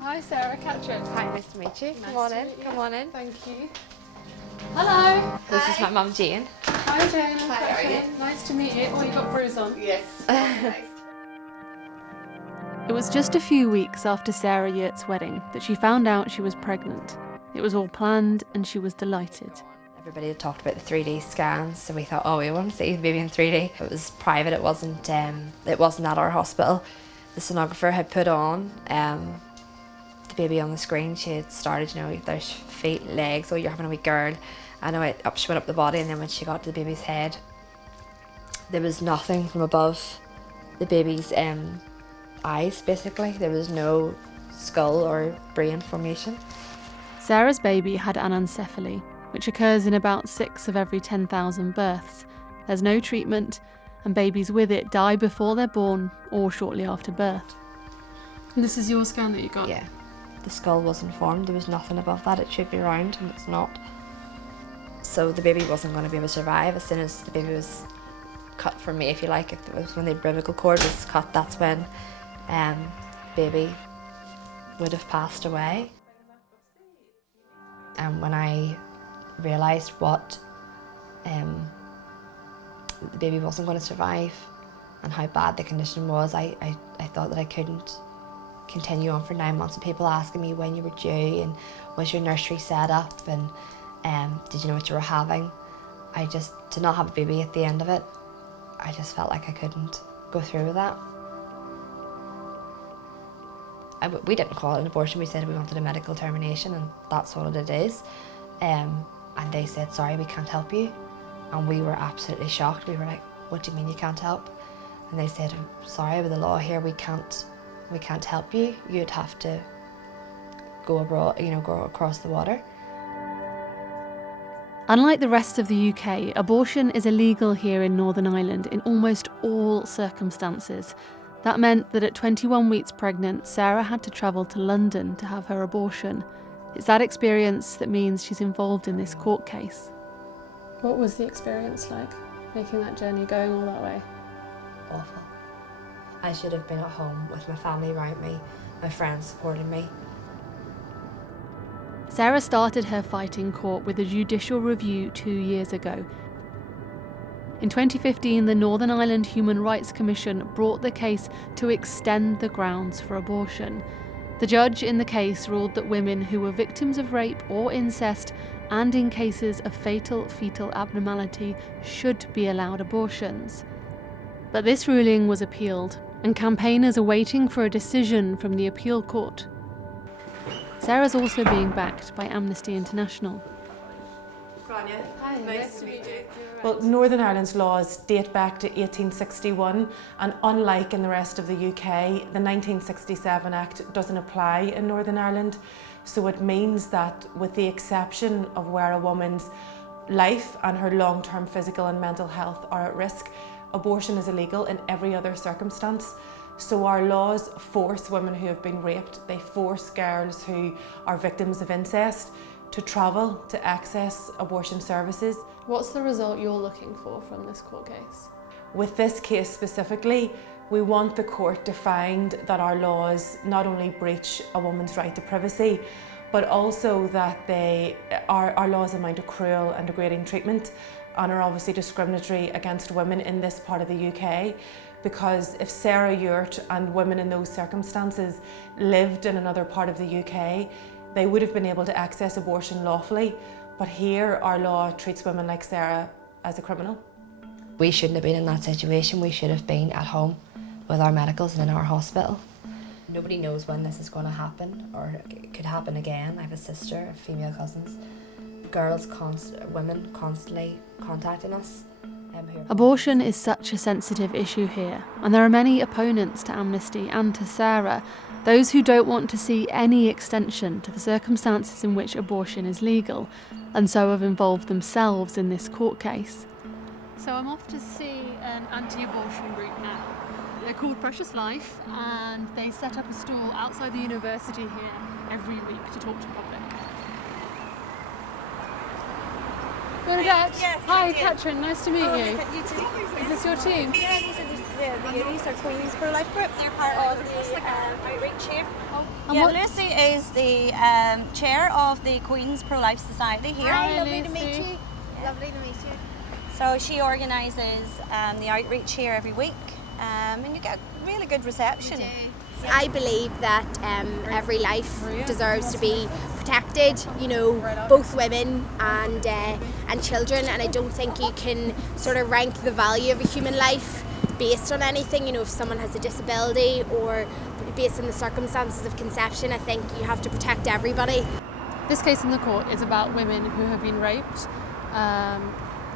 Hi Sarah, Katrin. Hi, nice to meet you. Come on in, come on in. Thank you. Hello. This is my mum Jane. Hi Jane. Hi, how are you? Nice to meet you. Oh, you got bruise on. Yes. Nice. It was just a few weeks after Sarah Yurt's wedding that she found out she was pregnant. It was all planned and she was delighted. Everybody had talked about the 3D scans, so we thought, oh, we want to see the baby in 3D. It was private, it wasn't at our hospital. The sonographer had put on the baby on the screen. She had started, there's feet, legs, oh, you're having a wee girl. I know she went up the body, and then when she got to the baby's head, there was nothing from above the baby's eyes, basically. There was no skull or brain formation. Sarah's baby had anencephaly, which occurs in about 6 of every 10,000 births. There's no treatment, and babies with it die before they're born or shortly after birth. And this is your scan that you got? Yeah. The skull wasn't formed, there was nothing above that. It should be round, and it's not. So the baby wasn't going to be able to survive. As soon as the baby was cut from me, if you like, if it was when the umbilical cord was cut, that's when baby would have passed away. And when I realised what the baby wasn't going to survive and how bad the condition was, I thought that I couldn't continue on for 9 months, and people asking me when you were due and was your nursery set up and did you know what you were having. To not have a baby at the end of it, I just felt like I couldn't go through with that. We didn't call it an abortion, we said we wanted a medical termination, and that's all it is. And they said, sorry, we can't help you. And we were absolutely shocked. We were like, what do you mean you can't help? And they said, sorry, with the law here, we can't help you. You'd have to go abroad, go across the water. Unlike the rest of the UK, abortion is illegal here in Northern Ireland in almost all circumstances. That meant that at 21 weeks pregnant, Sarah had to travel to London to have her abortion. It's that experience that means she's involved in this court case. What was the experience like, making that journey, going all that way? Awful. I should have been at home with my family around me, my friends supporting me. Sarah started her fight in court with a judicial review 2 years ago. In 2015, the Northern Ireland Human Rights Commission brought the case to extend the grounds for abortion. The judge in the case ruled that women who were victims of rape or incest and in cases of fatal fetal abnormality should be allowed abortions. But this ruling was appealed, and campaigners are waiting for a decision from the appeal court. Sarah's also being backed by Amnesty International. Grania, Hi, nice to meet you. Well, Well, Northern Ireland's laws date back to 1861, and unlike in the rest of the UK, the 1967 Act doesn't apply in Northern Ireland. So it means that with the exception of where a woman's life and her long-term physical and mental health are at risk, abortion is illegal in every other circumstance. So our laws force women who have been raped, they force girls who are victims of incest to travel to access abortion services. what's the result you're looking for from this court case? With this case specifically, we want the court to find that our laws not only breach a woman's right to privacy, but also that our laws amount to cruel and degrading treatment and are obviously discriminatory against women in this part of the UK. Because if Sarah Yurt and women in those circumstances lived in another part of the UK, they would have been able to access abortion lawfully. But here, our law treats women like Sarah as a criminal. We shouldn't have been in that situation. We should have been at home with our medicals and in our hospital. Nobody knows when this is going to happen, or it could happen again. I have a sister, female cousins, women constantly contacting us. Abortion is such a sensitive issue here, and there are many opponents to Amnesty and to Sarah, those who don't want to see any extension to the circumstances in which abortion is legal, and so have involved themselves in this court case. So I'm off to see an anti-abortion group now. They're called Precious Life, and they set up a stall outside the university here every week to talk to the public. Bernadette, Yes, hi, I do. Katrin, nice to meet you. You too. Is this your team? Yeah, these are just the ladies, our Queens Pro Life Group. They're part of the outreach here. Oh, Yeah, Lucy is the chair of the Queen's Pro-Life Society here. Hi, Lovely to Lucy. meet you. Lovely to meet you. So she organises the outreach here every week, and you get really good reception. I believe that every life deserves to be protected, you know, both women and children, and I don't think you can sort of rank the value of a human life based on anything, you know, if someone has a disability or based on the circumstances of conception. I think you have to protect everybody. This case in the court is about women who have been raped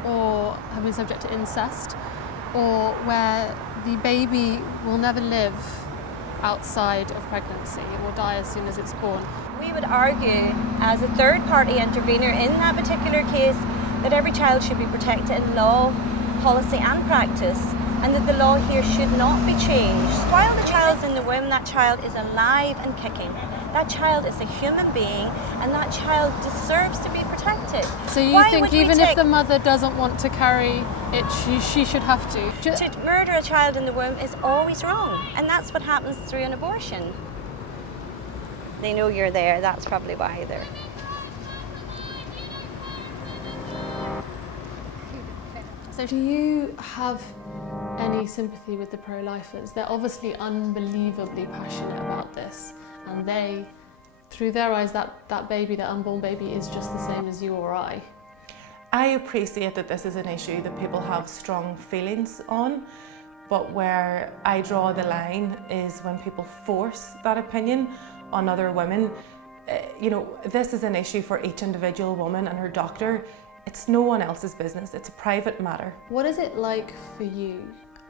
or have been subject to incest, or where the baby will never live outside of pregnancy. It will die as soon as it's born. We would argue, as a third-party intervener in that particular case, that every child should be protected in law, policy and practice, and that the law here should not be changed. While the child's in the womb, that child is alive and kicking. That child is a human being, and that child deserves to be protected. So you Why think would we even if take- the mother doesn't want to carry it, she should have to? To murder a child in the womb is always wrong, and that's what happens through an abortion. They know you're there, that's probably why they're... So do you have any sympathy with the pro-lifers? They're obviously unbelievably passionate about this, and they, through their eyes, that baby, that unborn baby, is just the same as you or I. I appreciate that this is an issue that people have strong feelings on, but where I draw the line is when people force that opinion on other women. You know, this is an issue for each individual woman and her doctor. It's no one else's business, it's a private matter. What is it like for you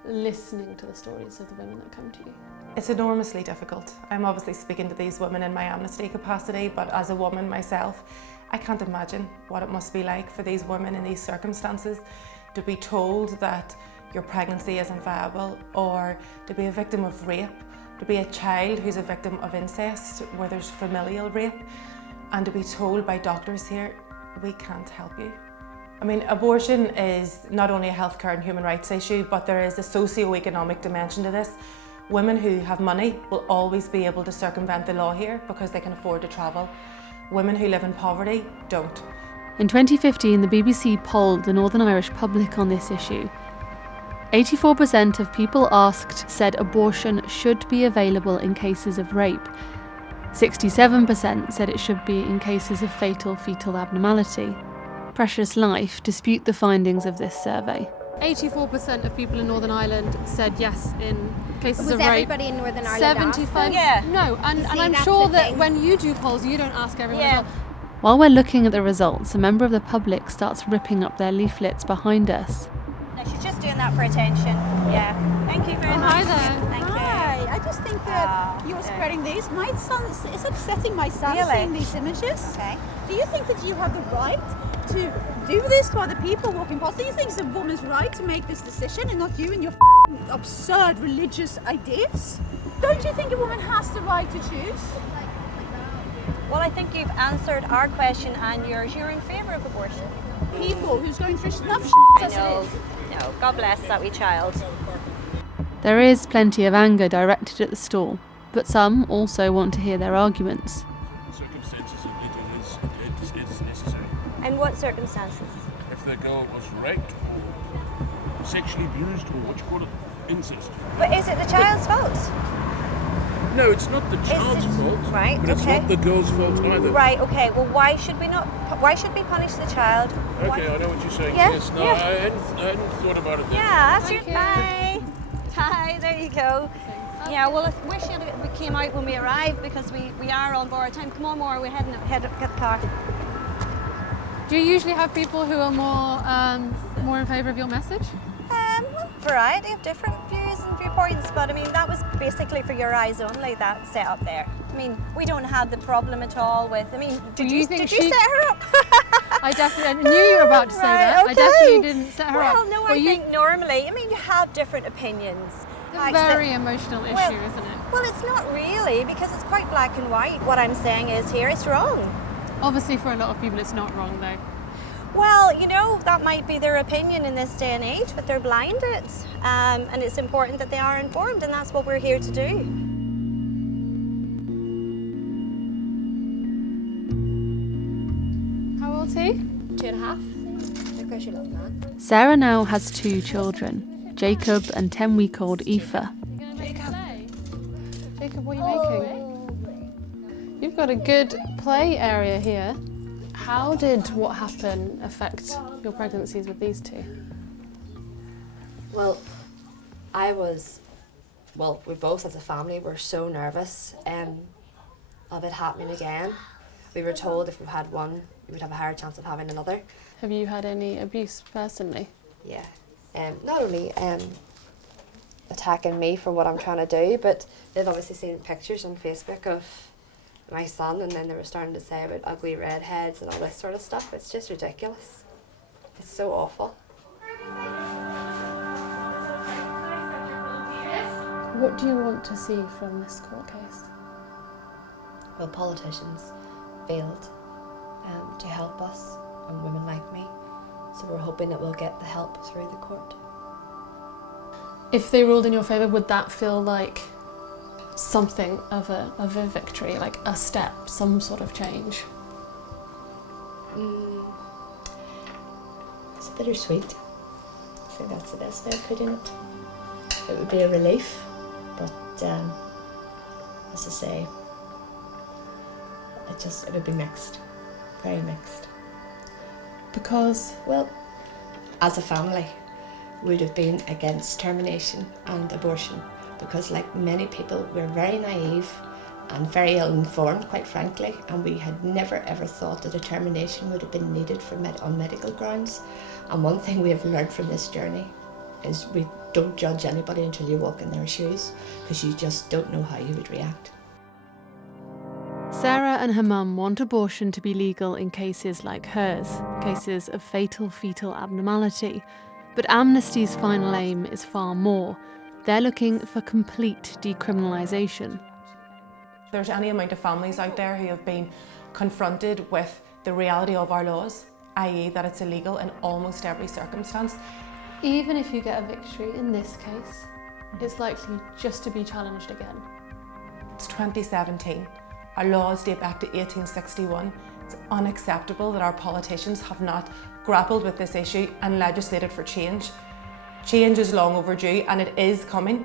listening to the stories of the women that come to you? It's enormously difficult. I'm obviously speaking to these women in my amnesty capacity, but as a woman myself, I can't imagine what it must be like for these women in these circumstances to be told that your pregnancy isn't viable, or to be a victim of rape, to be a child who's a victim of incest where there's familial rape, and to be told by doctors here, we can't help you. I mean, abortion is not only a healthcare and human rights issue, but there is a socio-economic dimension to this. Women who have money will always be able to circumvent the law here because they can afford to travel. Women who live in poverty don't. In 2015, the BBC polled the Northern Irish public on this issue. 84% of people asked said abortion should be available in cases of rape. 67% said it should be in cases of fatal fetal abnormality. Precious Life dispute the findings of this survey. 84% of people in Northern Ireland said yes in cases Was of rape. everybody in Northern Ireland asked 75. them? Yeah. No, and See, I'm that's sure the that thing. when you do polls, you don't ask everyone. Yeah. as well. While we're looking at the results, a member of the public starts ripping up their leaflets behind us. No, she's just doing that for attention. Yeah. Thank you very much. Hi there. Thank you. Hi, I just think that you're spreading these. My son is upsetting my son Really? seeing these images. Okay. Do you think that you have the right to do this to other people walking past? Do you think it's a woman's right to make this decision and not you and your absurd religious ideas? Don't you think a woman has the right to choose? Well, I think you've answered our question and yours. You're in favour of abortion. People who's going through enough I as it know. is. No, God bless that wee child. There is plenty of anger directed at the stall, but some also want to hear their arguments. Circumstances it is necessary. And what circumstances? If the girl was raped or sexually abused or what you call it, incest. But is it the child's fault? No, it's not the child's it- fault, right, but it's okay. not the girl's fault either. Right, okay. Well, why should we punish the child? Okay, I know what you're saying. Yeah, Yes, no, yeah. I hadn't thought about it then. Yeah, that's Thank your you. bye. Hi, there you go. Yeah, well, I wish we came out when we arrived because we are on borrowed time. Come on, Maura, we're head get the car. Do you usually have people who are more in favour of your message? Variety of different views and viewpoints, but I mean that was basically for your eyes only, that set up there. I mean, we don't have the problem at all with. I mean, did you you think set her up? I knew you were about to say that. Right, I definitely okay. didn't set her up. Well, no, I think normally, I mean, you have different opinions. It's a Like, very emotional issue, well, isn't it? Well, it's not really, because it's quite black and white. What I'm saying is here, it's wrong. Obviously, for a lot of people, it's not wrong, though. Well, you know, that might be their opinion in this day and age, but they're blinded. And it's important that they are informed, and that's what we're here to do. difficulty? 2.5. Look how she loves that. Sarah now has 2 children, Jacob and 10-week-old Aoife. Jacob, what are you making? You've got a good play area here. How did what happened affect your pregnancies with these 2? Well, we both as a family were so nervous of it happening again. We were told if we had one, we would have a higher chance of having another. Have you had any abuse personally? Yeah. Not only attacking me for what I'm trying to do, but they've obviously seen pictures on Facebook of my son, and then they were starting to say about ugly redheads and all this sort of stuff. It's just ridiculous. It's so awful. What do you want to see from this court case? Well, politicians failed to help us and women like me, so we're hoping that we'll get the help through the court. If they ruled in your favour, would that feel like something of a victory, like a step, some sort of change? It's bittersweet. I think that's the best way of putting it. It would be a relief, but as I say, it would be mixed, very mixed. Because? Well, as a family, we'd have been against termination and abortion because, like many people, we're very naive and very ill-informed, quite frankly, and we had never ever thought that a termination would have been needed on medical grounds. And one thing we have learned from this journey is we don't judge anybody until you walk in their shoes, because you just don't know how you would react. Sarah and her mum want abortion to be legal in cases like hers, cases of fatal fetal abnormality. But Amnesty's final aim is far more. They're looking for complete decriminalisation. If there's any amount of families out there who have been confronted with the reality of our laws, i.e. that it's illegal in almost every circumstance. Even if you get a victory in this case, it's likely just to be challenged again. It's 2017. Our laws date back to 1861. It's unacceptable that our politicians have not grappled with this issue and legislated for change. Change is long overdue, and it is coming.